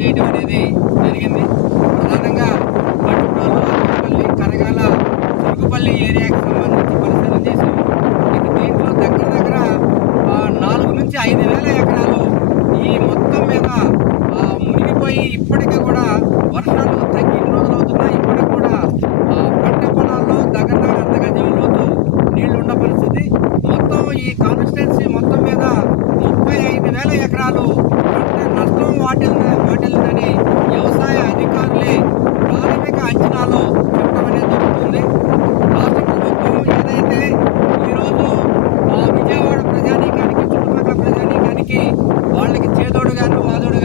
చేయడం అనేది జరిగింది. ప్రధానంగా పట్టుకోలు అరవపల్లి కరగాల సరుకుపల్లి ఏరియాకి సంబంధించి పరిశీలన చేసి ఇక దీంట్లో దగ్గర దగ్గర నాలుగు నుంచి ఐదు వేల ఎకరాలు ఈ మొత్తం మీద మునిగిపోయి ఇప్పటికీ కూడా వర్షాలు తగ్గిన రోజులు అవుతున్నాయి ఇప్పటికి కూడా పంట పొలాల్లో దగ్గర దగ్గర అంత గజం లోతు నీళ్ళు ఉన్న పరిస్థితి. మొత్తం ఈ కాన్స్టిట్యున్సీ మొత్తం మీద ముప్పై ఐదు వేల ఎకరాలు రాష్ట్ర ప్రభుత్వం ఏదైతే విజయవాడ ప్రజానీకానికి చుట్టుపక్కల ప్రజానీకానికి వాళ్ళకి చేదోడుగాను వాదోడు